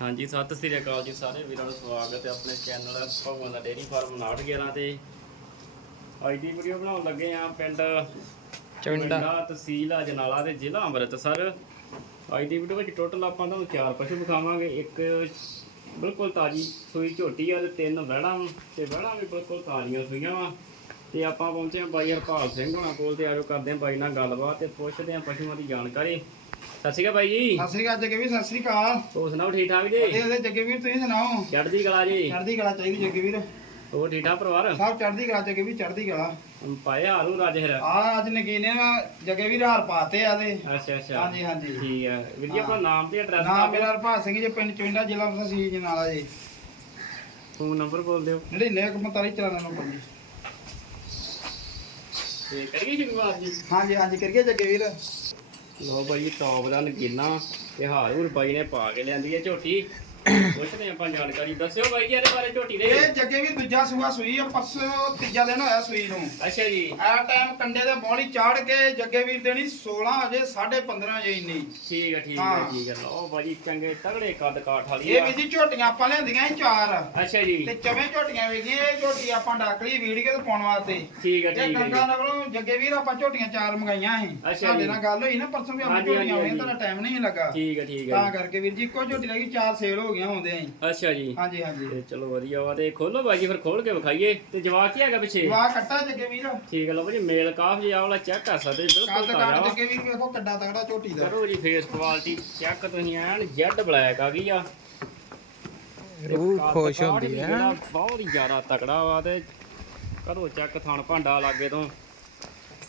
ਹਾਂਜੀ ਸਤਿ ਸ੍ਰੀ ਅਕਾਲ ਜੀ ਸਾਰੇ ਵੀਰਾਂ ਨੂੰ ਸਵਾਗਤ ਹੈ ਆਪਣੇ ਚੈਨਲ ਭਗਵਾਨ ਦਾ ਡੇਰੀ ਫਾਰਮ 911 ਤੇ। ਅੱਜ ਦੀ ਵੀਡੀਓ ਬਣਾਉਣ ਲੱਗੇ ਆ ਪਿੰਡ ਚਵਿੰਡਾ ਤਹਿਸੀਲ ਅਜਨਾਲਾ ਤੇ ਜ਼ਿਲ੍ਹਾ ਅੰਮ੍ਰਿਤਸਰ। ਅੱਜ ਦੀ ਵੀਡੀਓ ਵਿੱਚ ਟੋਟਲ ਆਪਾਂ ਤੁਹਾਨੂੰ ਚਾਰ ਪਸ਼ੂ ਵਿਖਾਵਾਂਗੇ। ਇੱਕ ਬਿਲਕੁਲ ਤਾਜੀ ਸੂਈ ਝੋਟੀ ਆ ਤੇ ਤਿੰਨ ਵਹਿੜਾਂ ਵਾਂ ਤੇ ਵਹਿੜਾਂ ਵੀ ਬਿਲਕੁਲ ਤਾਜ਼ੀਆਂ ਸੂਈਆਂ ਵਾ। ਤੇ ਆਪਾਂ ਪਹੁੰਚੇ ਆ ਬਾਈ ਹਰਪਾਲ ਸਿੰਘ ਹੋਣਾ ਕੋਲ ਤੇ ਆਜੋ ਕਰਦੇ ਆ ਬਾਈ ਨਾਲ ਗੱਲਬਾਤ ਤੇ ਪੁੱਛਦੇ ਆ ਪਸ਼ੂਆਂ ਦੀ ਜਾਣਕਾਰੀ। ਸਤਿ ਸ਼੍ਰੀ ਅਕਾਲ ਜੀ। ਸਤਿ ਸ੍ਰੀ ਅਕਾਲ ਜੱਗੇ ਵੀਰ ਸਤਿ ਸ੍ਰੀ ਅਕਾਲ। ਹੋਰ ਸੁਣਾਓ ਠੀਕ ਠਾਕ ਜੀ? ਵਧੀਆ ਵਧੀਆ ਜੱਗੇ ਵੀਰ ਤੁਸੀਂ ਸੁਣਾਓ? ਚੜ੍ਹਦੀ ਕਲਾ ਜੀ। ਚੜ੍ਹਦੀ ਕਲਾ ਚਾਹੀਦੀ ਜੱਗੇ ਵੀਰ। ਹੋਰ ਠੀਕ ਠਾਕ ਪਰਿਵਾਰ? ਸਭ ਚੜ੍ਹਦੀ ਕਲਾ ਜੱਗੇ ਵੀਰ ਚੜ੍ਹਦੀ ਕਲਾ। ਪਾਏ ਹਾਰੂ ਰਾਜ ਫਿਰ? ਆ ਅੱਜ ਨਗੀਨੇ ਨਾ ਜੱਗੇ ਵੀਰ ਹਾਰ ਪਾਤੇ ਆ ਦੇ। ਅੱਛਾ ਅੱਛਾ। ਹਾਂਜੀ ਹਾਂਜੀ। ਠੀਕ ਹੈ ਵੀਰ ਜੀ ਆਪਣਾ ਨਾਮ ਤੇ ਐਡਰੈਸ ਨਾਮ ਮੇਰਾ ਹਰਪਾਲ ਸਿੰਘ ਜੀ ਪਿੰਡ ਚੁੰਡਾ ਜ਼ਿਲ੍ਹਾ ਤਹਿਸੀਲ ਜਨਾਲਾ ਜੀ ਫੋਨ ਨੰਬਰ ਬੋਲ ਦਿਓ। 9945 ਤੇ ਕਰੀਏ ਸ਼ੁਰੂਆਤ ਜੀ? ਹਾਂਜੀ ਹਾਂਜੀ ਕਰੀਏ ਜੱਗੇ ਵੀਰ। ਲੋ ਬਾਈ ਟੌਪ ਦਾ ਨਗੀਨਾ ਤੇ ਹਾਰੂ ਬਾਈ ਨੇ ਪਾ ਕੇ ਲਿਆਂਦੀ ਹੈ ਝੋਟੀ। ਪੁੱਛਦੇ ਆਪਾਂ ਜਾਣਕਾਰੀ। ਦੱਸਿਓ ਬਾਈ ਜੀ ਇਹਦੇ ਬਾਰੇ ਝੋਟੀ ਦੇ। ਇਹ ਜੱਗੇ ਵੀਰ ਦੂਜਾ ਸੂਆ ਸੂਈ ਆ ਪਰਸੋਂ ਤੀਜਾ ਦਿਨ ਹੋਇਆ ਸੂਈ ਨੂੰ। ਅੱਛਾ ਜੀ। ਆ ਟਾਈਮ ਕੰਡੇ ਦੇ ਬੋਲੀ ਚਾੜ ਕੇ ਜੱਗੇ ਵੀਰ ਦੇਣੀ 16 ਅਜੇ 15.5 ਅਜੇ ਇੰਨੀ ਠੀਕ ਹੈ ਠੀਕ ਹੈ ਹਾਂ। ਠੀਕ ਹੈ ਲੋ ਬਾਈ ਚੰਗੇ ਤਗੜੇ ਕੱਦ ਕਾਠ ਵਾਲੀ ਇਹ ਆ। ਵੀ ਜੀ ਝੋਟੀਆਂ ਆਪਾਂ ਲਿਆਂਦੀਆਂ ਸੀ ਚਾਰ। ਅੱਛਾ ਜੀ। ਤੇ ਚਵੇਂ ਝੋਟੀਆਂ ਇਹ ਝੋਟੀ ਆਪਾਂ ਡੱਕ ਲਈ ਵੀਡੀਓ ਤੇ ਪਾਉਣ ਵਾਸਤੇ। ਠੀਕ ਹੈ ਜੇ ਠੀਕ ਹੈ ਗੰਗਾ ਜੀ। ਨਗਰੋਂ ਜੱਗੇ ਵੀਰ ਆਪਾਂ ਝੋਟੀਆਂ ਚਾਰ ਮੰਗਾਈਆਂ ਸੀ। ਸਾਡੇ। ਨਾਲ ਗੱਲ ਹੋਈ ਨਾ ਪਰਸੋਂ ਵੀ ਆਪਾਂ ਹਾਂਜੀ, ਝੋਟੀਆਂ ਹਾਂਜੀ, ਆਉਣੀਆਂ ਤਾਂ ਟਾਈਮ ਨਹੀਂ ਲੱਗਾ। ਠੀਕ ਹੈ ਠੀਕ ਹੈ ਤਾਂ ਕਰਕੇ ਵੀਰ ਜੀ ਇੱਕੋ ਝੋਟੀ ਲੱਗੀ ਚਾਰ ਸੇਲ ਹੋ ਗਈਆਂ ਹੁੰਦੇ ਆਂ ਅੱਛਾ ਜੀ। ਹਾਂਜੀ ਹਾਂਜੀ। ਤੇ ਚਲੋ ਵਧੀਆ ਵਾ ਤੇ ਖੋਲੋ ਬਾਈ ਜੀ ਫਿਰ ਖੋਲ ਕੇ ਵਿਖਾਈਏ। ਤੇ ਜਵਾਕ ਕੀ ਹੈਗਾ ਪਿੱਛੇ? ਵਾਹ ਕੱਟਾ ਜੱਗੇ ਵੀਰ। ਠੀਕ ਹੈ ਲਓ ਜੀ ਮੇਲ ਕਾਫ ਜਿਹਾ ਵਾਲਾ ਚੈੱਕ ਕਰ ਸਕਦੇ ਬਿਲਕੁਲ ਕੱਦ ਤਾਜ਼ਾ ਕਾਟ ਵਾ। ਜੱਗੇ ਵੀਰ ਵੇਖੋ ਕੱਡਾ ਤਗੜਾ ਝੋਟੀ ਦਾ। ਕਰੋ ਜੀ ਫੇਸ ਕੁਆਲਿਟੀ ਚੈੱਕ ਤੁਸੀਂ ਐਨ ਜੈਡ ਬਲੈਕ ਆ ਗਈ ਆ। ਰੂਹ ਖੁਸ਼ ਹੁੰਦੀ ਵੀ ਹੈ ਬਹੁਤ ਹੀ ਜ਼ਿਆਦਾ ਤਕੜਾ ਵਾ ਤੇ ਕਰੋ ਚੈੱਕ ਥਣ ਭਾਂਡਾ ਲਾਗੇ ਤੋਂ।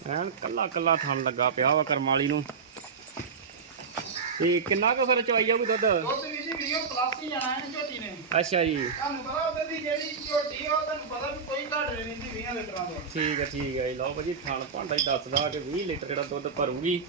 ਐਨ ਕੱਲਾ ਕੱਲਾ ਥਣ ਲੱਗਾ ਪਿਆ ਵਾ ਕਰਮ ਵਾਲੀ ਨੂੰ। ਤੇ ਕਿੰਨਾ ਕੁ ਫਿਰ ਚਵਾਈ ਜਾਊਗੀ ਦੁੱਧ? ਦੁੱਧ ਵੀ ਜੀ ਵੀਡੀਓ ਪਲੱਸ ਹੀ ਜਾਣਾ ਹੈ ਝੋਟੀ ਨੇ। ਅੱਛਾ ਜੀ। ਤੁਹਾਨੂੰ ਪਤਾ ਉਹਦੇ ਦੀ ਜਿਹੜੀ ਝੋਟੀ ਆ ਉਹ ਤੁਹਾਨੂੰ ਪਤਾ ਵੀ ਕੋਈ ਘਾਟ ਨਹੀਂ ਰਹਿੰਦੀ 20 ਲੀਟਰਾਂ ਤੋਂ। ਠੀਕ ਹੈ ਠੀਕ ਹੈ ਜੀ। ਲਓ ਭਾਜੀ ਥਣ ਭਾਂਡਾ ਹੀ ਦੱਸਦਾ ਕਿ 20 ਲੀਟਰ ਜਿਹੜਾ ਦੁੱਧ ਭਰੂਗੀ।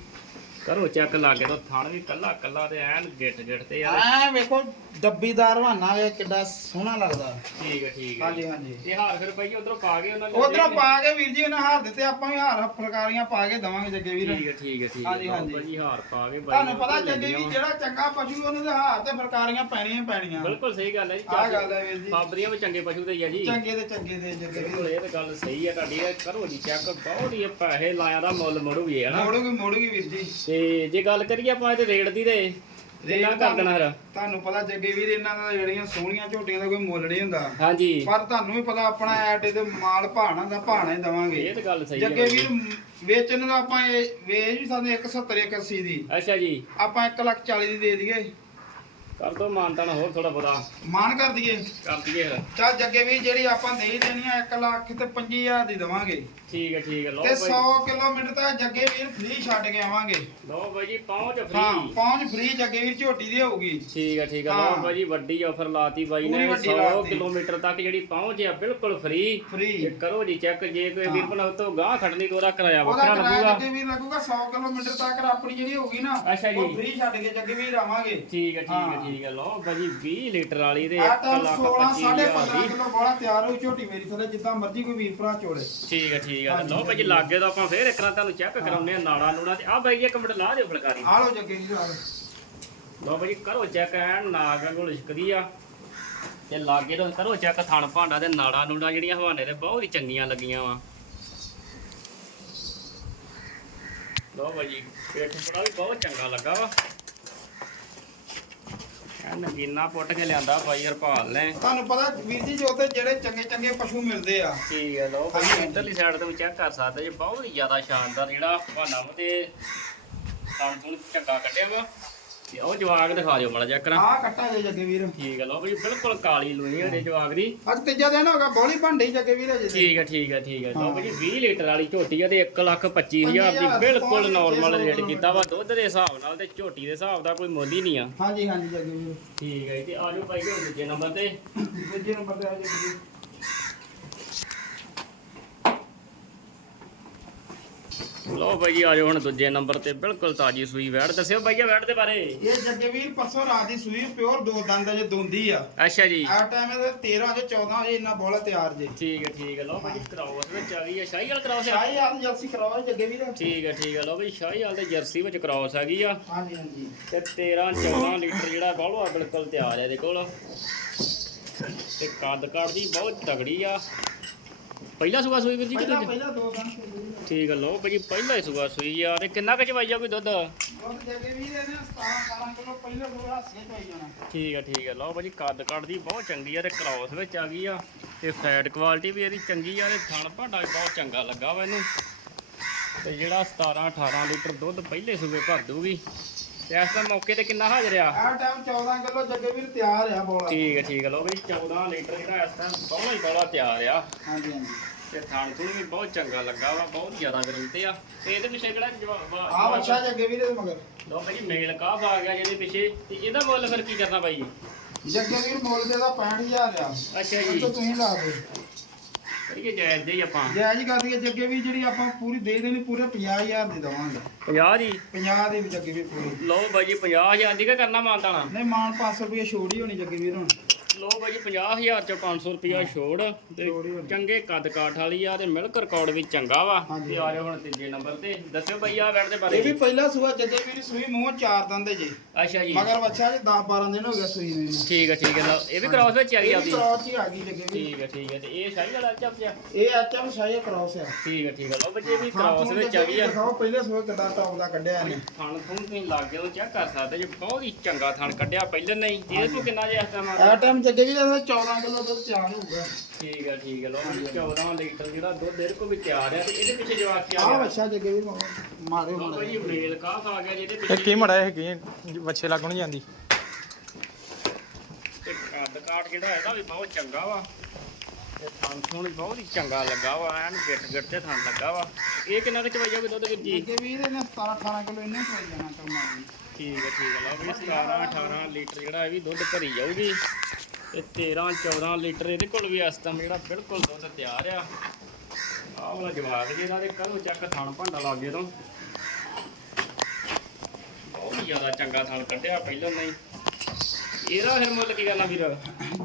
ਕਰੋ ਚੈੱਕ ਲਾਗੇ ਤੋਂ ਥਣ ਵੀ ਕੱਲਾ ਕੱਲਾ ਤੇ ਐਨ ਗਿੱਟ ਗਿੱਟ ਤੇ ਯਾਰ। ਐ ਵੇਖੋ ਡੱਬੀਦਾਰ ਹਵਾਨਾ ਵੇ ਕਿੱਡਾ ਸੋਹਣਾ ਲੱਗਦਾ। ਠੀਕ ਹੈ ਠੀਕ ਹੈ। ਹਾਂਜੀ ਹਾਂਜੀ। ਤੇ ਹਾਰ ਫਿਰ ਭਾਈ ਉਧਰੋਂ ਪਾ ਕੇ ਉਹਨਾਂ ਨੇ ਉਧਰੋਂ ਪਾ ਕੇ ਵੀਰ ਜੀ ਉਹਨਾਂ ਹਾਰ ਦਿੱਤੇ ਆਪਾਂ ਵੀ ਹਾਰ ਫੁਲਕਾਰੀਆਂ ਪਾ ਕੇ ਦਵਾਂਗੇ ਜੱਗੇ ਵੀਰ। ਠੀਕ ਹੈ ਠੀਕ ਹੈ ਠੀਕ ਹਾਂਜੀ, ਹਾਂਜੀ। ਹਾਰ ਪਾ ਕੇ ਬਾਈ ਤੁਹਾਨੂੰ ਪਤਾ ਜੱਗੇ ਵੀ। ਜਿਹੜਾ ਚੰਗਾ ਪਸ਼ੂ ਉਹਨੂੰ ਤੇ ਹਾਰ ਤੇ ਫੁਲਕਾਰੀਆਂ ਪੈਣੀਆਂ ਪੈਣੀਆਂ। ਬਿਲਕੁਲ ਸਹੀ ਗੱਲ ਹੈ ਜੀ ਆਹ ਗੱਲ ਹੈ ਵੀਰ ਜੀ। ਫਾਬਰੀਆਂ ਵੀ ਚੰਗੇ ਪਸ਼ੂ ਦੇ ਹੀ ਆ ਜੀ। ਚੰਗੇ ਤੇ ਚੰਗੇ ਦੇ ਜੱਗੇ ਬਿਲਕੁਲ ਵੀਰ ਇਹ ਤਾਂ ਗੱਲ ਸਹੀ ਹੈ ਤੁਹਾਡੀ ਇਹ ਕਰੋ ਜੀ ਚੈੱਕ ਬਹੁਤ ਹੀ ਇਹ ਪੈਸੇ ਲਾਇਆ ਦਾ ਮੁੱਲ ਮੜੂਗੀ ਹੈ ਨਾ? ਮੋੜੂਗੀ ਮੋੜੂਗੀ ਵੀਰ ਜੀ। ਤੇ ਜੇ ਗੱਲ ਕਰੀਏ ਆਪਾਂ ਇਹਦੇ ਰੇਟ ਦੀ ਤੇ ਕਿੰਨਾ ਕਰ ਦੇਣਾ ਫਿਰ? ਤੁਹਾਨੂੰ ਪਤਾ ਜੱਗੇ ਵੀਰ ਇਹਨਾਂ ਦਾ ਜਿਹੜੀਆਂ ਸੋਹਣੀਆਂ ਝੋਟੀਆਂ ਦਾ ਕੋਈ ਮੁੱਲ ਨਹੀਂ ਹੁੰਦਾ। ਹਾਂਜੀ। ਪਰ ਤੁਹਾਨੂੰ ਵੀ ਪਤਾ ਆਪਣਾ ਐਟ ਤੇ ਮਾਲ ਭਾਣਾ ਦਾ ਭਾਣਾ ਹੀ ਦਵਾਂਗੇ। ਇਹ ਤਾਂ ਗੱਲ ਸਹੀ ਹੈ। ਜੱਗੇ। ਵੀਰ ਵੇਚਣ ਦਾ ਆਪਾਂ ਇਹ ਵੇਚ ਵੀ ਸਾਨੂੰ 170 180 ਦੀ। ਅੱਛਾ ਜੀ। ਆਪਾਂ 1 ਲੱਖ 40 ਦੀ ਦੇ ਦਈਏ। ਕਰ ਦੋ ਮਾਨਤਾ ਨਾ ਹੋਰ ਥੋੜਾ ਬਤਾ ਮਾਨ ਕਰ ਦਈਏ। ਕਰ ਦਈਏ ਫਿਰ। ਚੱਲ ਜੱਗੇ ਵੀ ਜਿਹੜੀ ਆਪਾਂ ਦੇ ਹੀ ਦੇਣੀ ਆ 1 ਲੱਖ ਤੇ 25000 ਦੀ ਦਵਾਂਗੇ। ਠੀਕ ਹੈ ਠੀਕ ਹੈ ਲਓ ਤੇ ਬਾਈ। 100 ਕਿਲੋਮੀਟਰ ਤੱਕ ਜੱਗੇ ਵੀਰ ਫ੍ਰੀ ਛੱਡ ਕੇ ਆਵਾਂਗੇ। ਲਓ ਬਾਈ ਜੀ ਪਹੁੰਚ ਹਾਂ ਫ੍ਰੀ ਪਹੁੰਚ ਫ੍ਰੀ ਜੱਗੇ ਵੀਰ ਝੋਟੀ ਦੀ ਹੋਊਗੀ। ਠੀਕ ਹੈ ਠੀਕ ਹੈ ਲਓ ਹਾਂ। ਬਾਈ ਜੀ ਵੱਡੀ ਆਫਰ ਲਾਤੀ ਬਾਈ ਨੇ। ਪੂਰੀ ਵੱਡੀ 100 ਲਾਤੀ। ਕਿਲੋਮੀਟਰ ਤੱਕ ਜਿਹੜੀ ਪਹੁੰਚ ਆ ਬਿਲਕੁਲ ਫ੍ਰੀ ਫ੍ਰੀ ਤੇ ਕਰੋ ਜੀ ਚੈੱਕ ਜੇ ਕੋਈ। ਵੀਰ ਭਲਾ ਤੋਂ ਗਾਂ ਖੜਨੀ ਤੋਂ ਉਹਦਾ ਕਿਰਾਇਆ ਉਹਦਾ ਵੱਖਰਾ ਕਿਰਾਇਆ ਲੱਗੂਗਾ। ਜੱਗੇ ਵੀਰ ਲੱਗੂਗਾ 100 ਕਿਲੋਮੀਟਰ ਤੱਕ ਆਪਣੀ ਜਿਹੜੀ ਹੋਊਗੀ ਨਾ ਅੱਛਾ ਜੀ। ਉਹ ਫ੍ਰੀ ਛੱਡ ਕੇ ਜੱਗੇ ਵੀਰ ਆਵਾਂਗੇ। ਠੀਕ ਹੈ ਠੀਕ ਹੈ ਹਾਂ। ਠੀਕ ਹੈ ਲਓ ਬਾਈ ਜੀ 20 ਲੀਟਰ ਵਾਲੀ ਤੇ ਆ 1 ਤਾਂ ਲੱਖ 16 25 ਹਜ਼ਾਰ 15 ਦੀ। ਕਿਲੋ ਬੋਲਾ ਤਿਆਰ ਹੋਈ ਝੋਟੀ ਮੇਰੀ ਥੱਲੇ ਜਿੱਦਾਂ ਮਰਜ਼ੀ ਕੋਈ ਵੀਰ ਭਰਾ ਚੋੜੇ। ਠੀਕ ਹੈ ਠੀਕ ਤੇ ਹਾਂਜੀ, ਲਓ ਬਾਈ ਜੀ ਲਾਗੇ ਤੋਂ ਆਪਾਂ ਫੇਰ ਇੱਕ ਵਾਰ ਤੁਹਾਨੂੰ ਚੈੱਕ ਕਰਾਉਂਦੇ ਆ ਨਾੜਾ ਨੂੜਾ ਤੇ। ਆ ਜੀ ਇੱਕ ਮਿੰਟ ਲਾ ਦਿਓ ਫਲਕਾਰੀ। ਆ ਲਓ ਜੱਗੇ ਵੀਰ ਆ ਲਓ। ਲਓ ਬਾਈ ਜੀ ਕਰੋ ਚੈੱਕ ਐਨ ਨਾਗ ਵਾਂਗੂ ਲਿਸ਼ਕਦੀ ਆ। ਤੇ ਲਾਗੇ ਤੋਂ ਕਰੋ ਚੈੱਕ ਥਣ ਭਾਂਡਾ ਤੇ ਨਾੜਾ ਨੂੜਾ ਜਿਹੜੀਆਂ ਹਵਾਨੇ ਤੇ ਬਹੁਤ ਹੀ ਚੰਗੀਆਂ ਲੱਗੀਆਂ ਵਾ। ਲਓ ਬਾਈ ਜੀ ਪੇਟ ਥੋੜਾ ਵੀ ਬਹੁਤ ਚੰਗਾ ਲੱਗਾ ਵਾ। ਨਗੀਨਾ ਪੁੱਟ ਕੇ ਲਿਆਂਦਾ ਬਾਈ ਹਰਪਾਲ ਨੇ। ਤੁਹਾਨੂੰ ਪਤਾ ਵੀਰ ਜੀ ਜੋ ਤੇ ਜਿਹੜੇ ਚੰਗੇ ਚੰਗੇ ਪਸ਼ੂ ਮਿਲਦੇ ਆ। ਠੀਕ ਹੈ ਹਾਂਜੀ, ਹਾਂਜੀ। ਇੱਧਰਲੀ ਸਾਈਡ ਤੋਂ ਚੈੱਕ ਕਰ ਸਕਦੇ ਜੀ ਬਹੁਤ ਹੀ ਜ਼ਿਆਦਾ ਸ਼ਾਨਦਾਰ ਜਿਹੜਾ ਵਾ ਤੇ ਥਣ ਥੁਣ ਚੰਗਾ ਕੱਢਿਆ ਵਾ। ਤੇ ਉਹ ਜਵਾਗ ਦਿਖਾ ਦਿਓ ਮਾੜਾ ਜਿਹਾ ਕਰਾਂ। ਆ ਕੱਟਾ ਜੇ ਜੱਗੇ ਵੀਰ। ਠੀਕ ਹੈ ਲਓ ਬਈ ਬਿਲਕੁਲ ਕਾਲੀ ਲੋਈ ਹੈ ਜਵਾਗ ਦੀ। ਅੱਜ ਤੀਜਾ ਦਿਨ ਹੋਗਾ ਬੋਲੀ ਭਾਂਡੀ ਜੱਗੇ ਵੀਰ ਅਜੇ। ਠੀਕ ਹੈ ਠੀਕ ਹੈ ਠੀਕ ਹੈ ਲਓ। ਬਈ 20 ਲੀਟਰ ਵਾਲੀ ਝੋਟੀ ਆ ਤੇ 1 ਲੱਖ 25 ਹਜ਼ਾਰ ਦੀ ਹਜ਼ਾਰ, ਬਿਲਕੁਲ ਨਾਰਮਲ ਰੇਟ ਕੀਤਾ ਵਾ। ਦੁੱਧ ਦੇ ਹਿਸਾਬ ਨਾਲ ਤੇ ਝੋਟੀ ਦੇ ਹਿਸਾਬ ਦਾ ਕੋਈ ਮੁੱਲ ਹੀ ਨਹੀਂ ਆ। ਹਾਂਜੀ ਹਾਂਜੀ ਜੱਗੇ ਵੀਰ। ਠੀਕ ਹੈ ਜੀ, ਤੇ ਆਜੋ ਭਾਈ ਜੀ ਦੂਜੇ ਨੰਬਰ ਤੇ। ਦੂਜੇ ਨੰਬਰ ਤੇ ਆ ਜੱਗੇ ਵੀਰ। ਬਾਈ ਜੀ ਆ ਜਾਓ ਹੁਣ ਦੂਜੇ ਨੰਬਰ ਤੇ ਬਿਲਕੁਲ ਤਾਜੀ ਸੂਈ ਵੈੜ। ਦੱਸਿਓ ਬਾਈਆ ਵੈੜ ਦੇ ਬਾਰੇ। ਇਹ ਜੱਗੇ ਵੀਰ ਪਰਸੋਂ ਰਾਤ ਦੀ ਸੂਈ ਪਿਓਰ ਦੋ ਦੰਦ ਜੇ ਦੋਂਦੀ ਆ। ਅੱਛਾ ਜੀ। ਆ ਟਾਈਮ ਇਹ 13 ਜੇ 14 ਜੇ ਇੰਨਾ ਬੋਲਾ ਤਿਆਰ ਜੇ। ਠੀਕ ਹੈ ਠੀਕ ਹੈ। ਲਓ ਬਾਈ ਜੀ ਕਰਾਉਸ ਵਿੱਚ ਆ ਗਈ ਆ ਸ਼ਾਹੀ ਵਾਲ ਆ ਸ਼ਾਹੀ ਆਦ ਜਲਸੀ ਕਰਵਾਓ ਜੱਗੇ ਵੀਰ। ਠੀਕ ਹੈ ਠੀਕ ਹੈ। ਲਓ ਬਾਈ ਸ਼ਾਹੀ ਵਾਲ ਦੇ ਜਰਸੀ ਵਿੱਚ ਕਰਾਉਸ ਆ ਗਈ ਆ। ਹਾਂਜੀ ਹਾਂਜੀ। ਤੇ 13 14 ਲੀਟਰ ਜਿਹੜਾ ਬਾਹਲੋ ਬਿਲਕੁਲ ਤਿਆਰ ਹੈ ਇਹਦੇ ਕੋਲ। ਤੇ ਕੱਦ ਕਾਠ ਦੀ ਬਹੁਤ ਤਗੜੀ ਆ। ਪਹਿਲਾ ਸੁਬਾ ਸੂਈ ਵੀਰ ਜੀ ਕਿ ਪਹਿਲਾਂ ਦੂਜਾ? ਪਹਿਲਾਂ ਦੋ ਤੇ। ਠੀਕ ਹੈ ਲਓ ਭਾਜੀ ਪਹਿਲਾ ਹੀ ਸੁਬਾ ਸੂਈ ਆ। ਤੇ ਕਿੰਨਾ ਕੁ ਚਵਾਈ ਜਾਊਗੀ ਦੁੱਧ? ਦੁੱਧ ਜੱਗੇ ਵੀਰ ਇਹਨੇ 17 18 ਕਿਲੋ ਪਹਿਲੇ ਦੋ ਹਾਸੇ ਚ ਆਈ ਜਾਣਾ। ਠੀਕ ਹੈ ਠੀਕ ਹੈ ਲਓ ਭਾਜੀ ਕੱਦ ਕਾਠ ਦੀ ਬਹੁਤ ਚੰਗੀ ਆ ਤੇ ਕ੍ਰਾਸ ਵਿੱਚ ਆ ਗਈ ਆ। ਤੇ ਫੈਟ ਕੁਆਲਿਟੀ ਵੀ ਇਹਦੀ ਚੰਗੀ ਆ ਤੇ ਥਣ ਭਾਂਡਾ ਵੀ ਬਹੁਤ ਚੰਗਾ ਲੱਗਾ ਵਾ ਇਹਨੂੰ। ਤੇ ਜਿਹੜਾ 17 18 ਲੀਟਰ ਦੁੱਧ ਪਹਿਲੇ ਸੂਬੇ ਭਰ ਦੂਗੀ ਤੇ ਇਸ ਦਾ ਮੌਕੇ ਤੇ ਕਿੰਨਾ ਹਾਜ਼ਰ ਆ? ਆ ਟਾਈਮ 14 ਕਿਲੋ ਜੱਗੇ ਵੀਰ ਤਿਆਰ ਆ ਬੋਲਾ। ਠੀਕ ਹੈ ਠੀਕ ਹੈ ਲਓ ਭਾਜੀ 14 ਲੀਟਰ ਜਿਹੜਾ ਇਸ ਟਾਈਮ ਬਹੁਤ ਹੀ ਬੜਾ ਤਿਆਰ ਆ। ਹਾਂਜੀ ਹਾਂਜੀ। ਤੇ ਥਣ ਥੁਣ ਵੀ ਬਹੁਤ ਚੰਗਾ ਲੱਗਾ ਵਾ ਬਹੁਤ ਜ਼ਿਆਦਾ ਗਰਮ ਤੇ ਆ। ਤੇ ਇਹਦੇ ਪਿੱਛੇ ਕਿਹੜਾ ਆ ਬੱਚਾ ਜੱਗੇ ਵੀਰ ਦੇ ਮਗਰ। ਲਓ ਭਾਜੀ ਮੇਲ ਕਾਫ ਆ ਗਿਆ ਜਿਹਦੇ ਪਿੱਛੇ। ਤੇ ਇਹਦਾ ਮੁੱਲ ਫਿਰ ਕੀ ਕਰਨਾ ਭਾਈ ਜੱਗੇ ਵੀਰ ਮੁੱਲ ਦੇ ਦਾ 65000 ਆ। ਅੱਛਾ ਜੀ। ਤੁਸੀਂ ਲਾ ਦਿਓ। ਕਰੀਏ ਜਾਇਜ਼ ਦੇ ਹੀ ਆਪਾਂ। ਜਾਇਜ਼ ਕਰ ਦਈਏ ਜੱਗੇ ਵੀਰ ਜਿਹੜੀ ਆਪਾਂ ਪੂਰੀ ਦੇ ਦੇਣੀ ਪੂਰੇ 50000 ਦੀ ਦਵਾਂਗੇ। 50 ਜੀ? 50 ਦੀ ਵੀ ਜੱਗੇ ਪੂਰੀ। ਲਓ ਬਾਈ ਜੀ 50000 ਦੀ ਕਿ ਕਰਨਾ ਮਾਨਤਾਣਾ ਨਹੀਂ ਮਾਨ 500 ਰੁਪਏ ਛੋੜ ਹੀ ਹੋਣੀ ਜੱਗੇ ਵੀਰ ਹੁਣ। ਲਓ ਬਾਈ ਜੀ 50000 ਚੋਂ 500 ਰੁਪਿਆ ਛੋੜ ਤੇ। ਚੰਗੇ ਕੱਦ ਕਾਠ ਵਾਲੀ ਆ ਤੇ ਮਿਲਕ ਰਿਕਾਰਡ ਵੀ ਚੰਗਾ ਵਾ। ਤੇ ਆ ਜਾਓ ਹੁਣ ਤੀਜੇ ਨੰਬਰ ਤੇ। ਦੱਸਿਓ ਬਾਈ ਆ ਬੈਠ ਦੇ ਇਹ ਬਾਰੇ ਵੀ ਪਹਿਲਾ ਸੂਆ ਜੱਗੇ ਵੀਰ ਸੂਈ ਮੂੰਹ ਚਾਰ ਦੰਦੇ ਜੀ। ਅੱਛਾ ਜੀ। ਮਗਰ ਬੱਚਾ ਜੀ 10 12 ਦਿਨ ਹੋ ਗਿਆ ਸੂਈ ਨੂੰ। ਠੀਕ ਹੈ ਠੀਕ ਹੈ ਲਓ ਇਹ ਵੀ ਕ੍ਰਾਸ ਵਿੱਚ ਆ ਗਈ ਇਹ ਵੀ ਆਪਦੀ। ਕ੍ਰਾਸ ਹੀ ਆ ਗਈ ਜੱਗੇ ਵੀਰ। ਠੀਕ ਹੈ ਠੀਕ ਹੈ ਤੇ ਇਹ ਸ਼ਾਹੀ ਵਾਲਾ ਚੱਪ ਜਿਹਾ ਇਹ ਐਚਐਮ ਸ਼ਾਹੀ ਕ੍ਰਾਸ ਆ। ਠੀਕ ਹੈ ਠੀਕ ਹੈ ਲਓ ਬੱਚੇ ਇਹ ਵੀ ਕ੍ਰਾਸ ਵਿੱਚ ਆ ਗਈ ਆ। ਦਿਖਾਓ ਪਹਿਲੇ ਸੂਏ ਕਿੱਦਾਂ ਟੌਪ ਦਾ ਕੱਢਿਆ ਇਹਨੇ। ਥਣ ਥਣ ਤੁਸੀਂ ਲਾਗੇ ਉਹ ਚੈੱਕ ਕਰ ਸਕਦੇ ਜੀ। ਬਹੁਤ ਹੀ ਚੰਗਾ ਥਣ ਕੱਢਿਆ ਪਹਿਲਾਂ ਨਹੀਂ। ਇਹਦੇ ਤੋਂ ਕਿੰਨਾ ਜਿਹਾ ਟਾਈਮ ਆ ਇਹ ਟਾਈਮ ਜੱਗੇ 14 ਕਿਲੋ ਦੁੱਧ ਤਿਆਰ ਹੋਊਗਾ। ਠੀਕ ਹੈ ਠੀਕ ਹੈ ਲਓ ਜੀ। 14 ਲੀਟਰ ਜਿਹੜਾ ਦੁੱਧ ਇਹਦੇ ਕੋਲ ਵੀ ਤਿਆਰ ਹੈ ਤੇ ਇਹਦੇ ਪਿੱਛੇ ਜਵਾਕ ਕੀ ਆ ਆ ਗਿਆ ਬੱਚਾ ਜੱਗੇ ਵੀਰ ਮਾਰੇ ਮਾਰੇ। ਜੀ ਮੇਲ ਕਾਫ ਆ ਗਿਆ ਜਿਹਦੇ ਇਹ ਕੀ ਪਿੱਛੇ ਮੜਾ ਇਹ ਕੀ ਬੱਚੇ ਲੱਗਣ ਨਹੀਂ ਜਾਂਦੀ। ਤੇ ਕੱਦ ਕਾਠ ਜਿਹੜਾ ਵੀ ਬਹੁਤ ਚੰਗਾ ਵਾ। ਤੇ ਥਣ ਥਣ ਬਹੁਤ ਹੀ ਚੰਗਾ ਲੱਗਾ ਵਾ ਐਨ ਗਿੱਟ ਗਿੱਟ ਤੇ ਥਣ ਲੱਗਾ ਵਾ। ਇਹ ਕਿੰਨਾ ਕੁ ਚਵਾਈ ਜਾਊਗੀ ਦੁੱਧ ਵੀਰ ਜੀ? ਜੱਗੇ ਵੀਰ ਇਹਨੇ 17 18 ਕਿਲੋ ਇਹਨੇ ਪਾਈ ਜਾਣਾ ਟਮਾਟਰ ਠੀਕ ਹੈ ਠੀਕ ਹੈ ਲਓ ਵੀ 17 18 ਲੀਟਰ ਜਿਹੜਾ ਇਹ ਵੀ ਦੁੱਧ ਭਰੀ ਜਾਊਗੀ। ਤੇ 13 14 ਲੀਟਰ ਇਹਦੇ ਕੋਲ ਵੀ ਇਸ ਟਾਈਮ ਜਿਹੜਾ ਬਿਲਕੁਲ ਦੁੱਧ ਤਿਆਰ ਆ। ਆਹ ਵਾਲਾ ਜਵਾਬ ਜੀ ਇਹਨਾਂ ਦੇ ਕਰੋ ਚੱਕ ਥਣ ਭਾਂਡਾ ਲਾਗੇ ਤੋਂ ਬਹੁਤ ਜ਼ਿਆਦਾ ਚੰਗਾ ਥਣ ਕੱਢਿਆ ਪਹਿਲਾਂ ਨਹੀਂ ਇਹਦਾ ਫਿਰ ਮੁੱਲ ਕੀ ਕਰਨਾ ਵੀਰ?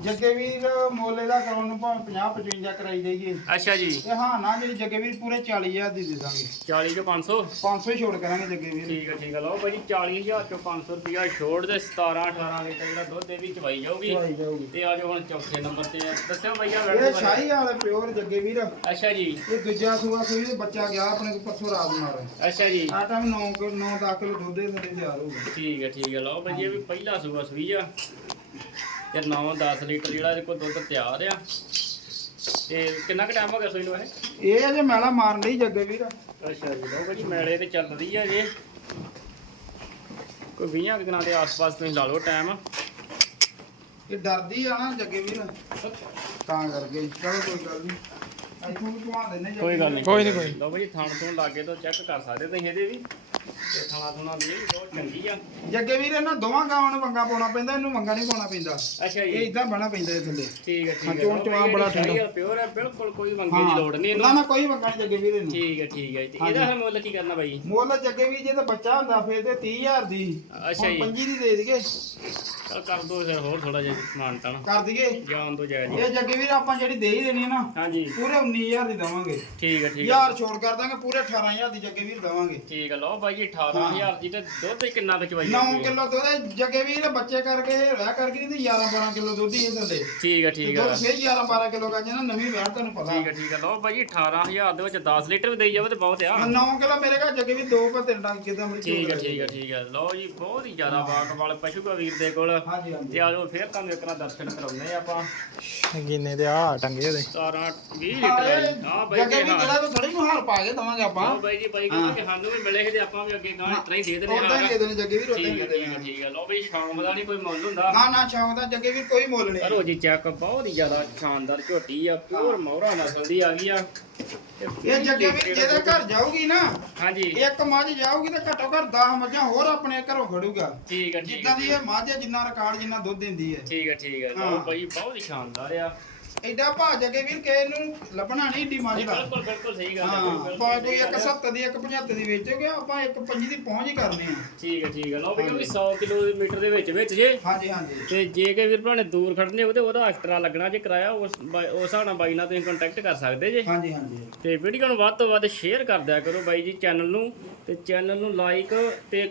ਜੱਗੇ ਵੀਰ ਮੋਲੇ ਦਾ ਕਰਾਉਣ ਨੂੰ ਭਾਵੇਂ 50 55 ਕਰਾਈ ਦੇਈਏ। ਅੱਛਾ ਜੀ। ਤੇ ਹਾਂ ਨਾ ਜਿਹੜੀ ਜੱਗੇ ਵੀਰ ਪੂਰੇ 40000 ਦੀ ਦੇ ਦਾਂਗੇ। 40 ਤੋਂ 500 500 ਹੀ ਛੋੜ ਕਰਾਂਗੇ ਜੱਗੇ ਵੀਰ ਠੀਕ ਹੈ ਠੀਕ ਹੈ ਲਓ ਭਾਈ 40000 ਚੋਂ 500 ਰੁਪਿਆ ਛੋੜ ਦੇ 17 18 ਲੀਟਰ ਜਿਹੜਾ ਦੁੱਧ ਇਹ ਵੀ ਚਵਾਈ ਜਾਊਗੀ। ਚਵਾਈ ਜਾਊਗੀ। ਤੇ ਆ ਜਾਓ ਹੁਣ ਚੌਥੇ ਨੰਬਰ ਤੇ। ਦੱਸਿਓ ਭਈਆ ਇਹ ਸ਼ਾਹੀ ਵਾਲੇ ਪਿਓਰ ਜੱਗੇ ਵੀਰ ਅੱਛਾ ਜੀ। ਇਹ ਦੂਜਾ ਸੂਆ ਸੂਈ ਤੇ ਬੱਚਾ ਗਿਆ ਆਪਣੇ ਕੋਲ ਪਰਸੋਂ ਰਾਤ ਮਾਰ ਅੱਛਾ ਜੀ। ਆ ਟਾਈਮ 9 ਕਿਲੋ 9 10 ਕਿਲੋ ਦੁੱਧ ਦੇ ਥੱਲੇ ਤਿਆਰ ਹੋਊਗਾ ਠੀਕ ਹੈ ਠੀਕ ਹੈ ਲਓ ਭਾਈ ਇਹ ਵੀ ਪਹਿਲਾ ਸੂਆ ਸੂਈ ਆ। ਤੇ 9-10 ਲੀਟਰ ਜਿਹੜਾ ਇਹਦੇ ਕੋਲ ਦੁੱਧ ਤਿਆਰ ਆ। ਤੇ ਕਿੰਨਾ ਕੁ ਟਾਈਮ ਹੋ ਗਿਆ ਸੂਈ ਨੂੰ ਇਹ? ਇਹ ਅਜੇ ਮੈਲਾ ਮਾਰਨ ਲਈ ਜੱਗੇ ਵੀਰ। ਅੱਛਾ ਜੀ ਲਓ ਭਾਜੀ ਮੈਲੇ ਤੇ ਚੱਲ ਰਹੀ ਆ ਜੇ ਕੋਈ 20 ਕੁ ਦਿਨਾਂ ਦੇ ਆਸ-ਪਾਸ ਤੁਸੀਂ ਲਾ ਲਓ ਟਾਈਮ ਇਹ ਡਰਦੀ ਆ ਨਾ ਜੱਗੇ ਵੀਰ। ਤਾਂ ਕਰਕੇ ਚਲੋ ਕੋਈ ਗੱਲ ਨਹੀਂ ਇੱਥੋਂ ਵੀ ਘੁਮਾ ਦਿੰਦੇ ਜੱਗੇ ਕੋਈ ਗੱਲ ਨਹੀਂ। ਕੋਈ ਨੀ, ਕੋਈ। ਲਓ ਭਾਜੀ ਥਣ ਤੋਂ ਲਾਗੇ ਤੋਂ ਚੈੱਕ ਕਰ ਸਕਦੇ ਤੁਸੀਂ ਇਹਦੇ ਵੀ। ਤੇ ਥਣਾ ਥੁਣਾ ਦੀ ਵੀ ਬਹੁਤ ਚੰਗੀ ਆ। ਜੱਗੇ ਵੀਰ ਇਹਨਾਂ ਦੋਵਾਂ ਗਾਵਾਂ ਨੂੰ ਵੰਗਾ ਪਾਉਣਾ ਪੈਂਦਾ ਇਹਨੂੰ ਵੰਗਾ ਨਹੀਂ ਪਾਉਣਾ ਪੈਂਦਾ। ਅੱਛਾ ਇਹ ਜੀ ਇਦਾਂ ਬਣਾ ਪੈਂਦਾ ਇਹ ਥੱਲੇ। ਠੀਕ ਹੈ ਠੀਕ ਹੈ ਚੋਣ ਚੁਆਣ ਬੜਾ ਠੰਡਾ। ਪਿਓਰ ਹੈ ਬਿਲਕੁਲ ਕੋਈ ਮੰਗੇ ਦੀ ਲੋੜ ਨਹੀਂ ਨਾ ਇਹਨੂੰ। ਨਾ ਕੋਈ ਵੰਗਾ ਨਹੀਂ ਜੱਗੇ ਵੀਰ ਇਹਨੂੰ। ਠੀਕ ਹੈ ਠੀਕ ਹੈ ਤੇ। ਇਹਦਾ ਫਿਰ ਮੁੱਲ ਕੀ ਕਰਨਾ ਭਾਈ ਮੁੱਲ ਜੱਗੇ ਵੀਰ ਜੇ ਤਾਂ ਬੱਚਾ ਹੁੰਦਾ ਫਿਰ ਤੇ 30000 ਦੀ। ਅੱਛਾ ਹੁਣ ਜੀ। ਪੰਜੀ ਦੀ ਦੇ ਦਈਏ। ਚਲ ਕਰ ਦੋ ਫਿਰ ਹੋਰ ਥੋੜਾ ਜਿਹਾ ਮਾਨਤਾ ਨਾ ਕਰ ਦਈਏ। ਜਾਨ ਤੋਂ ਜਾਇਜ਼ ਜੀ ਇਹ ਜੱਗੇ ਵੀਰ ਆਪਾਂ ਜਿਹੜੀ ਦੇ ਹੀ ਦੇਣੀ ਹੈ ਨਾ ਹਾਂਜੀ। ਪੂਰੇ 19000 ਦੀ ਦਵਾਂਗੇ। ਠੀਕ ਹੈ ਠੀਕ ਹੈ ਯਾਰ ਛੋੜ ਕਰ ਦਾਂਗੇ ਪੂਰੇ 18000 ਦੀ ਜੱਗੇ ਵੀਰ ਦਵਾਂਗੇ। ਠੀਕ ਹੈ ਲਓ ਭਾਈ ਜੀ 18000 ਦੀ ਤੇ ਦੁੱਧ ਕਿੰਨਾ ਵਿੱਚ ਭਾਈ 9 ਕਿਲੋ ਦੁੱਧ ਜੱਗੇ ਵੀਰ ਬੱਚੇ ਕਰਕੇ ਰਹਿ ਕਰਕੇ ਨਹੀਂ ਤੇ 11 12 ਕਿਲੋ ਦੁੱਧ ਹੀ ਥੱਲੇ ਠੀਕ ਹੈ ਠੀਕ ਹੈ ਦੁੱਧ ਫੇਰ 11 12 ਕਿਲੋ ਕਾ ਨਾ ਨਵੀਂ ਵੈਣ ਤੁਹਾਨੂੰ ਪਤਾ। ਠੀਕ ਹੈ ਠੀਕ ਹੈ ਲਓ ਭਾਈ ਜੀ 18000 ਦੇ ਵਿੱਚ 10 ਲੀਟਰ ਵੀ ਦੇਈ ਜਾਵੇ ਤੇ ਬਹੁਤ ਆ। 9 ਕਿਲੋ ਮੇਰੇ ਘਰ ਜੱਗੇ ਵੀ ਦੋ ਪਾ ਤਿੰਨ ਡੰਗ ਕਿਦਾਂ ਮਰੀ ਠੀਕ ਹੈ ਠੀਕ ਹੈ ਠੀਕ ਹੈ ਲਓ ਜੀ ਬਹੁਤ ਹੀ ਜ਼ਿਆਦਾ ਬਾਕ ਵਾਲੇ ਪਸ਼ੂ ਕਾ ਵੀਰ ਦੇ ਕੋਲ। ਹਾਂਜੀ ਹਾਂਜੀ। ਤੇ ਫਿਰ ਤੁਹਾਨੂੰ ਇੱਕ ਨਾ ਦਰਸ਼ਨ ਕਰਾਉਂਦੇ ਆਪਾਂ। ਗਿੰਨੇ ਦੇ ਆ ਟੰਗੇ ਉਹਦੇ। 17 20 ਲੀਟਰ ਹਾਂ ਬਾਈ ਜੱਗੇ ਜੀ ਵੀ ਹਾਂ। ਜਿਹੜਾ ਤੋਂ ਥੋੜੀ ਨੂੰ ਹਾਲ ਪਾ ਕੇ ਦਵਾਂਗੇ ਆਪਾਂ। ਹਾਂ ਬਾਈ ਜੀ ਬਾਈ ਕਹਿੰਦੇ ਕਿ ਸਾਨੂੰ ਵੀ ਮਿਲੇ ਸੀ ਤੇ ਆਪਾਂ ਵੀ ਅੱਗੇ ਗਾਂ ਇਸ ਤਰ੍ਹਾਂ ਹੀ ਦੇ ਦਿੰਦੇ ਉਦਾਂ ਹੀ ਦੇ ਹਾਂ ਦੇਣੇ ਜੱਗੇ ਵੀਰ ਉਦਾਂ ਹੀ ਠੀਕ ਦੇ ਹੈ ਠੀਕ ਹੈ। ਦੇਣੇ ਠੀਕ ਹੈ ਲਓ ਬਈ ਸ਼ਾਮ ਦਾ ਨਹੀਂ ਕੋਈ ਮੁੱਲ ਹੁੰਦਾ। ਨਾ ਨਾ ਸ਼ਾਮ ਦਾ ਜੱਗੇ ਵੀਰ ਕੋਈ ਮੁੱਲ ਨਹੀਂ। ਕਰੋ ਜੀ ਚੈੱਕ ਬਹੁਤ ਹੀ ਜ਼ਿਆਦਾ ਸ਼ਾਨਦਾਰ ਝੋਟੀ ਆ ਪਿਓਰ ਮੋਹਰਾ ਨਸਲ ਦੀ ਆ ਗਈ ਆ। ਤੇ ਇਹ ਜੱਗੇ ਵੀਰ ਜਿਹਦੇ ਘਰ ਜਾਊਗੀ ਨਾ ਹਾਂਜੀ। ਇੱਕ ਮੱਝ ਜਾਊਗੀ ਤੇ ਘੱਟੋ ਘੱਟ 10 ਮੱਝਾਂ ਹੋਰ ਆਪਣੇ ਘਰੋਂ ਖੜੂਗਾ। ਠੀਕ ਹੈ ਠੀਕ ਜਿੱਦਾਂ ਦੀ ਇਹ ਮੱਝ ਜਿੰਨਾ ਰਿਕਾਰਡ ਜਿੰਨਾ ਦੁੱਧ ਦਿੰਦੀ ਹੈ। ਠੀਕ ਹੈ ਠੀਕ ਹੈ। ਬਾਈ ਬਹੁਤ ਹੀ ਸ਼ਾਨਦਾਰ ਆ। ਐਡਾ ਭਾਅ ਜੱਗੇ ਵੀਰ ਕਿਸੇ ਨੂੰ ਲੱਭਣਾ ਨਹੀਂ ਏਡੀ ਮੱਝ ਦਾ ਬਿਲਕੁਲ ਬਿਲਕੁਲ ਸਹੀ ਗੱਲ ਹੈ ਹਾਂ ਭਾਵੇਂ ਕੋਈ ਸਹੀ ਗੱਲ ਹੈ। 170 ਦੀ 175 ਦੀ ਵੇਚੋਗੇ ਆਪਾਂ 125 ਦੀ ਪਹੁੰਚ ਹੀ ਕਰਨੀ ਆ। ਠੀਕ ਹੈ ਠੀਕ ਹੈ। ਲਓ ਵੀ ਕਿਉਂਕਿ 100 ਕਿਲੋਮੀਟਰ ਦੇ ਵਿੱਚ ਵਿੱਚ ਜੇ। ਹਾਂਜੀ ਹਾਂਜੀ। ਤੇ ਜੇ ਕਿ ਵੀਰ ਭਰਾ ਨੇ ਦੂਰ ਖੜਨੇ ਉਹਦੇ ਉਹਦਾ ਐਕਸਟਰਾ ਲੱਗਣਾ ਜੇ ਕਿਰਾਇਆ ਉਸ ਉਸ ਹਿਸਾਬ ਨਾਲ ਬਾਈ ਨਾਲ ਤੁਸੀਂ ਕੰਟੈਕਟ ਕਰ ਸਕਦੇ ਜੇ। ਹਾਂਜੀ ਹਾਂਜੀ। ਤੇ ਵੀਡੀਓ ਨੂੰ ਵੱਧ ਤੋਂ ਵੱਧ ਸ਼ੇਅਰ ਕਰ ਦਿਆ ਕਰੋ ਬਾਈ ਜੀ ਚੈਨਲ ਨੂੰ। ਤੇ ਚੈਨਲ ਨੂੰ ਲਾਈਕ ਤੇ